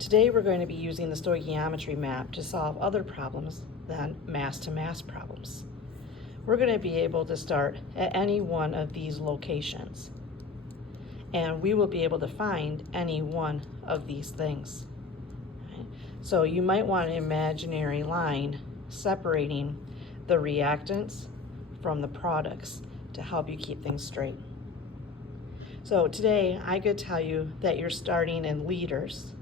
Today we're going to be using the stoichiometry map to solve other problems than mass-to-mass problems. We're going to be able to start at any one of these locations, and we will be able to find any one of these things. Right? So you might want an imaginary line separating the reactants from the products to help you keep things straight. So today I could tell you that you're starting in liters.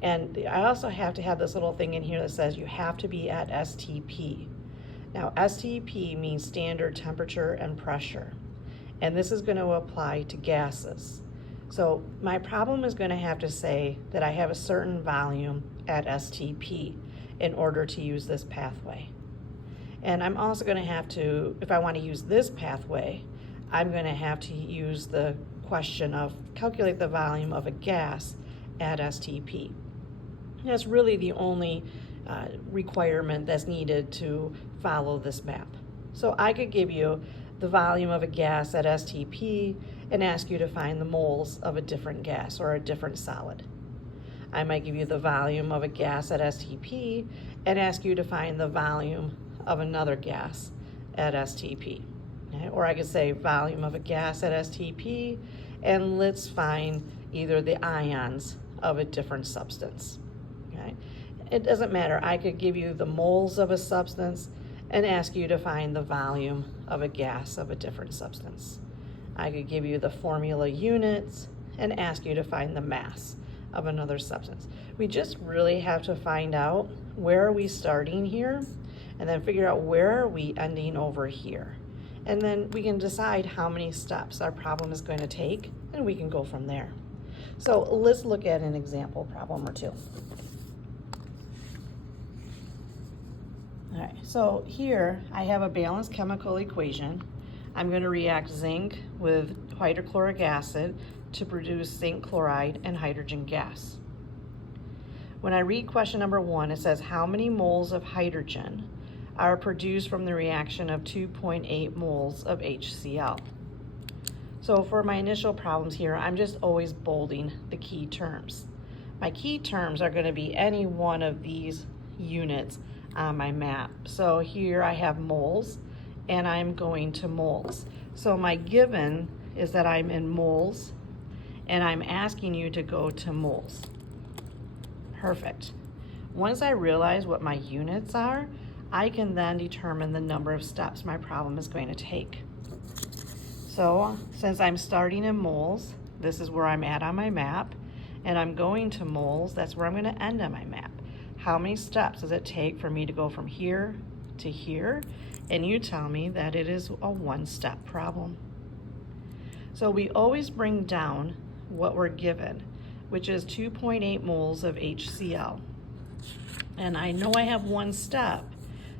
And I also have to have this little thing in here that says you have to be at STP. Now, STP means standard temperature and pressure. And this is going to apply to gases. So my problem is going to have to say that I have a certain volume at STP in order to use this pathway. And I'm also going to have to, if I want to use this pathway, I'm going to have to use the question of calculate the volume of a gas at STP. That's really the only requirement that's needed to follow this map. So I could give you the volume of a gas at STP and ask you to find the moles of a different gas or a different solid. I might give you the volume of a gas at STP and ask you to find the volume of another gas at STP. Okay? Or I could say volume of a gas at STP, and let's find either the ions of a different substance. Okay? It doesn't matter. I could give you the moles of a substance and ask you to find the volume of a gas of a different substance. I could give you the formula units and ask you to find the mass of another substance. We just really have to find out where are we starting here and then figure out where are we ending over here. And then we can decide how many steps our problem is going to take, and we can go from there. So let's look at an example problem or two. All right, so here I have a balanced chemical equation. I'm going to react zinc with hydrochloric acid to produce zinc chloride and hydrogen gas. When I read question number 1, it says how many moles of hydrogen are produced from the reaction of 2.8 moles of HCl. So for my initial problems here, I'm just always bolding the key terms. My key terms are going to be any one of these units on my map. So here I have moles, and I'm going to moles. So my given is that I'm in moles, and I'm asking you to go to moles. Perfect. Once I realize what my units are, I can then determine the number of steps my problem is going to take. So since I'm starting in moles, this is where I'm at on my map, and I'm going to moles, that's where I'm going to end on my map. How many steps does it take for me to go from here to here? And you tell me that it is a one-step problem. So we always bring down what we're given, which is 2.8 moles of HCl. And I know I have one step,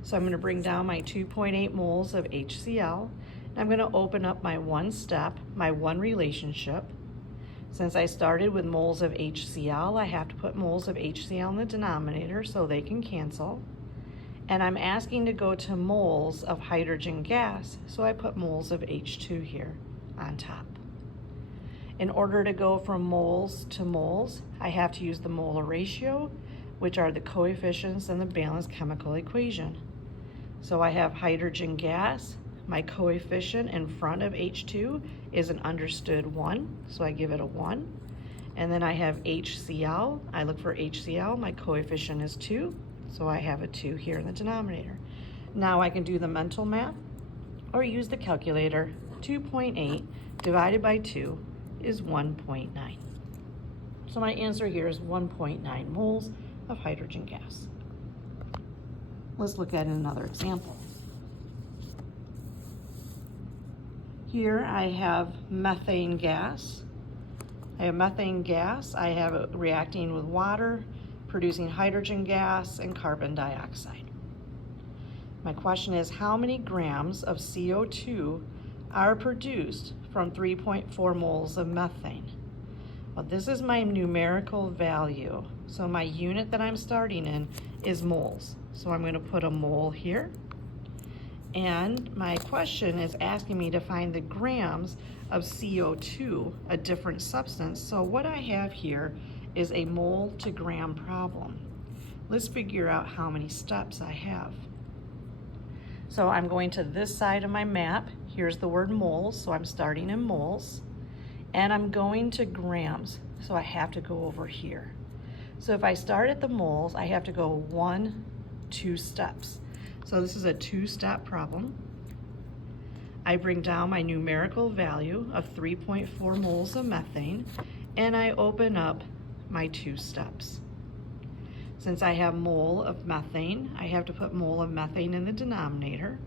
so I'm going to bring down my 2.8 moles of HCl. And I'm going to open up my one step, my one relationship. Since I started with moles of HCl, I have to put moles of HCl in the denominator so they can cancel. And I'm asking to go to moles of hydrogen gas, so I put moles of H2 here on top. In order to go from moles to moles, I have to use the molar ratio, which are the coefficients in the balanced chemical equation. So I have hydrogen gas. My coefficient in front of H2 is an understood 1, so I give it a 1. And then I have HCl. I look for HCl. My coefficient is 2, so I have a 2 here in the denominator. Now I can do the mental math or use the calculator. 2.8 divided by 2 is 1.9. So my answer here is 1.9 moles of hydrogen gas. Let's look at another example. Here I have methane gas. I have methane gas. I have it reacting with water, producing hydrogen gas and carbon dioxide. My question is, how many grams of CO2 are produced from 3.4 moles of methane? Well, this is my numerical value. So my unit that I'm starting in is moles. So I'm going to put a mole here. And my question is asking me to find the grams of CO2, a different substance. So what I have here is a mole to gram problem. Let's figure out how many steps I have. So I'm going to this side of my map. Here's the word moles, so I'm starting in moles. And I'm going to grams, so I have to go over here. So if I start at the moles, I have to go 2 steps. So this is a 2-step problem. I bring down my numerical value of 3.4 moles of methane, and I open up my 2 steps. Since I have mole of methane, I have to put mole of methane in the denominator.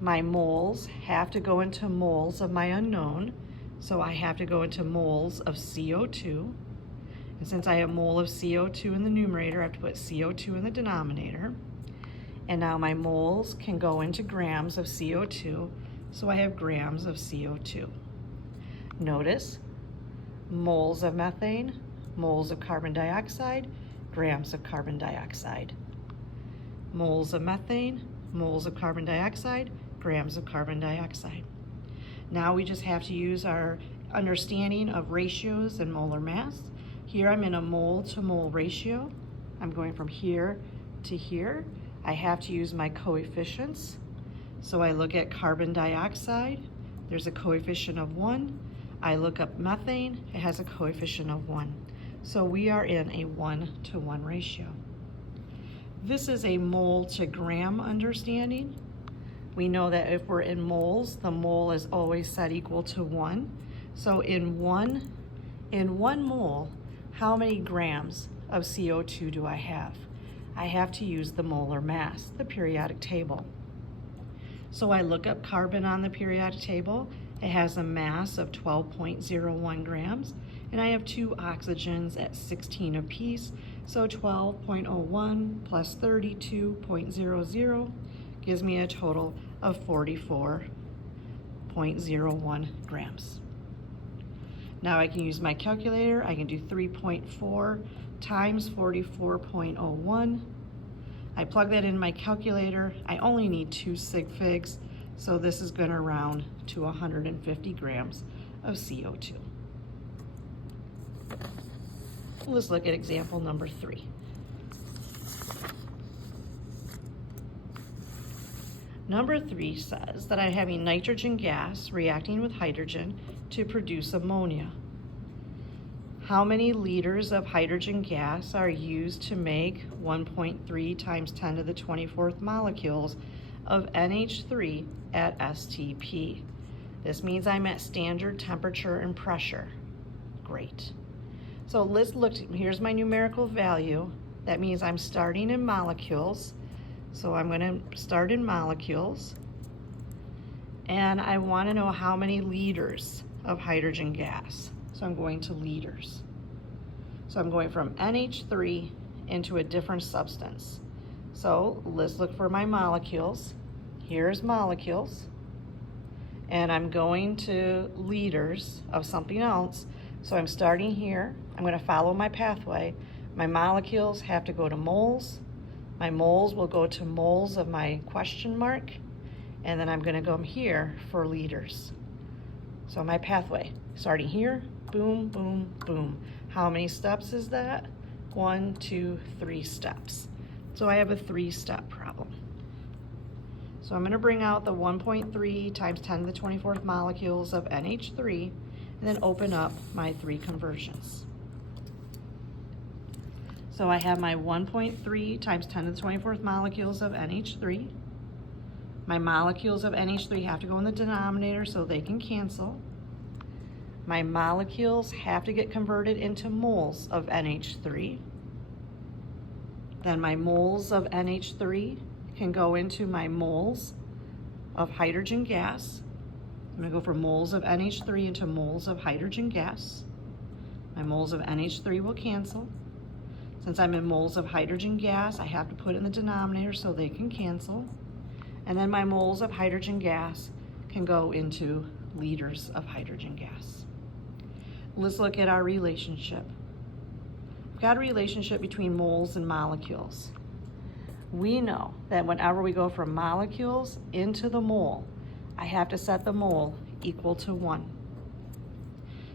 My moles have to go into moles of my unknown, so I have to go into moles of CO2. And since I have mole of CO2 in the numerator, I have to put CO2 in the denominator. And now my moles can go into grams of CO2, so I have grams of CO2. Notice, moles of methane, moles of carbon dioxide, grams of carbon dioxide. Moles of methane, moles of carbon dioxide, grams of carbon dioxide. Now we just have to use our understanding of ratios and molar mass. Here I'm in a mole to mole ratio. I'm going from here to here. I have to use my coefficients. So I look at carbon dioxide, there's a coefficient of 1. I look up methane, it has a coefficient of 1. So we are in a 1-to-1 ratio. This is a mole to gram understanding. We know that if we're in moles, the mole is always set equal to 1. So in one mole, how many grams of CO2 do I have? I have to use the molar mass, the periodic table. So I look up carbon on the periodic table. It has a mass of 12.01 grams, and I have 2 oxygens at 16 apiece, so 12.01 plus 32.00 gives me a total of 44.01 grams. Now I can use my calculator. I can do 3.4 times 44.01. I plug that in my calculator. I only need 2 sig figs, so this is going to round to 150 grams of CO2. Let's look at example number 3. Number 3 says that I'm having nitrogen gas reacting with hydrogen to produce ammonia. How many liters of hydrogen gas are used to make 1.3 times 10 to the 24th molecules of NH3 at STP? This means I'm at standard temperature and pressure. Great. So let's look, here's my numerical value. That means I'm starting in molecules. So I'm going to start in molecules. And I want to know how many liters of hydrogen gas. So I'm going to liters. So I'm going from NH3 into a different substance. So let's look for my molecules. Here's molecules. And I'm going to liters of something else. So I'm starting here. I'm going to follow my pathway. My molecules have to go to moles. My moles will go to moles of my question mark. And then I'm going to go here for liters. So my pathway, starting here, boom, boom, boom. How many steps is that? 1, 2, 3 steps. So I have a 3-step problem. So I'm going to bring out the 1.3 times 10 to the 24th molecules of NH3 and then open up my 3 conversions. So I have my 1.3 times 10 to the 24th molecules of NH3. My molecules of NH3 have to go in the denominator so they can cancel. My molecules have to get converted into moles of NH3. Then my moles of NH3 can go into my moles of hydrogen gas. I'm going to go from moles of NH3 into moles of hydrogen gas. My moles of NH3 will cancel. Since I'm in moles of hydrogen gas, I have to put it in the denominator so they can cancel. And then my moles of hydrogen gas can go into liters of hydrogen gas. Let's look at our relationship. We've got a relationship between moles and molecules. We know that whenever we go from molecules into the mole, I have to set the mole equal to 1.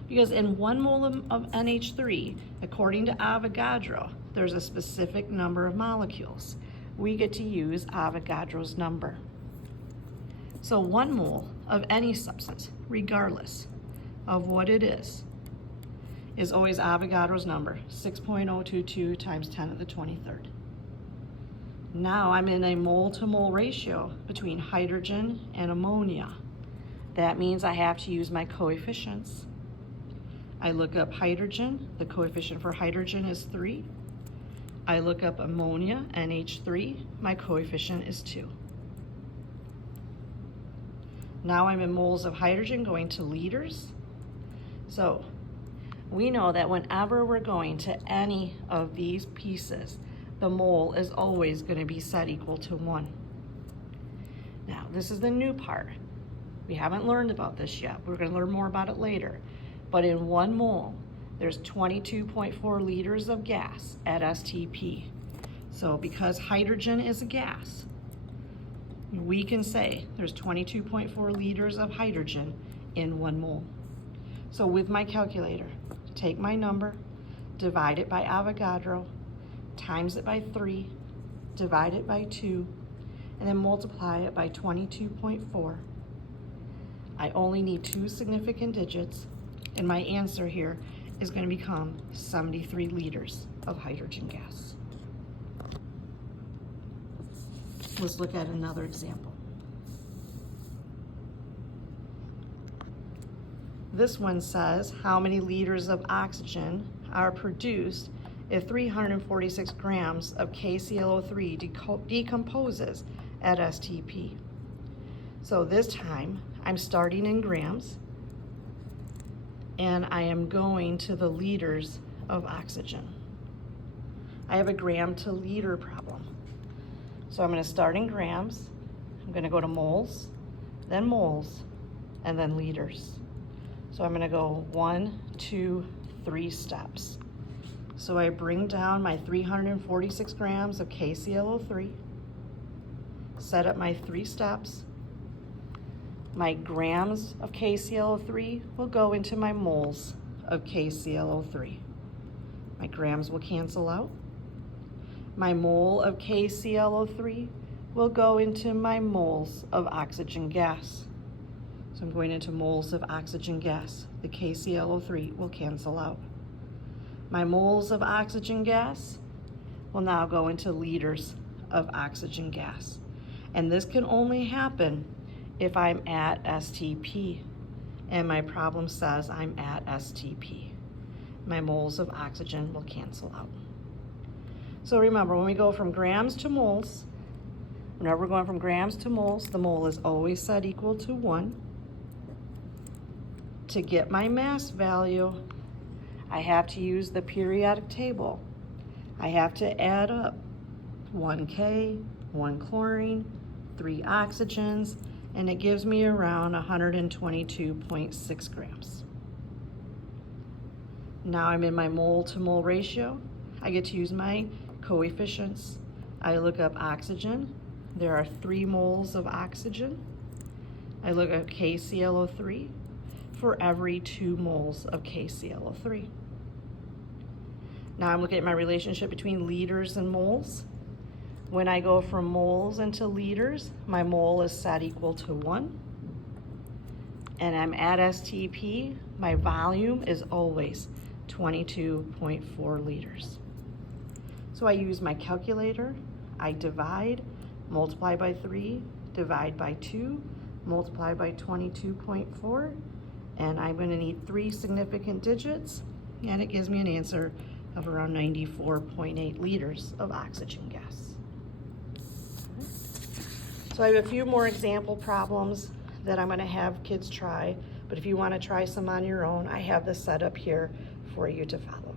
Because in 1 mole of NH3, according to Avogadro, there's a specific number of molecules. We get to use Avogadro's number. So 1 mole of any substance, regardless of what it is always Avogadro's number, 6.022 times 10 to the 23rd. Now I'm in a mole-to-mole ratio between hydrogen and ammonia. That means I have to use my coefficients. I look up hydrogen, the coefficient for hydrogen is 3. I look up ammonia, NH3, my coefficient is 2. Now I'm in moles of hydrogen going to liters. So we know that whenever we're going to any of these pieces, the mole is always going to be set equal to 1. Now, this is the new part. We haven't learned about this yet. We're going to learn more about it later. But in 1 mole, there's 22.4 liters of gas at STP. So because hydrogen is a gas, we can say there's 22.4 liters of hydrogen in 1 mole. So with my calculator, take my number, divide it by Avogadro, times it by 3, divide it by 2, and then multiply it by 22.4. I only need 2 significant digits, and my answer here is going to become 73 liters of hydrogen gas. Let's look at another example. This one says how many liters of oxygen are produced if 346 grams of KClO3 decomposes at STP. So this time I'm starting in grams and I am going to the liters of oxygen. I have a gram to liter problem. So I'm going to start in grams, I'm going to go to moles, and then liters. So I'm going to go 1, 2, 3 steps. So I bring down my 346 grams of KClO3, set up my 3 steps. My grams of KClO3 will go into my moles of KClO3. My grams will cancel out. My mole of KClO3 will go into my moles of oxygen gas. So I'm going into moles of oxygen gas. The KClO3 will cancel out. My moles of oxygen gas will now go into liters of oxygen gas. And this can only happen if I'm at STP, and my problem says I'm at STP. My moles of oxygen will cancel out. So remember, when we go from grams to moles, whenever we're going from grams to moles, the mole is always set equal to 1. To get my mass value, I have to use the periodic table. I have to add up 1 K, 1 chlorine, 3 oxygens, and it gives me around 122.6 grams. Now I'm in my mole to mole ratio. I get to use my coefficients. I look up oxygen. There are 3 moles of oxygen. I look at KClO3 for every 2 moles of KClO3. Now I'm looking at my relationship between liters and moles. When I go from moles into liters, my mole is set equal to 1. And I'm at STP, my volume is always 22.4 liters. So I use my calculator, I divide, multiply by 3, divide by 2, multiply by 22.4, and I'm going to need 3 significant digits, and it gives me an answer of around 94.8 liters of oxygen gas. So I have a few more example problems that I'm going to have kids try, but if you want to try some on your own, I have this set up here for you to follow.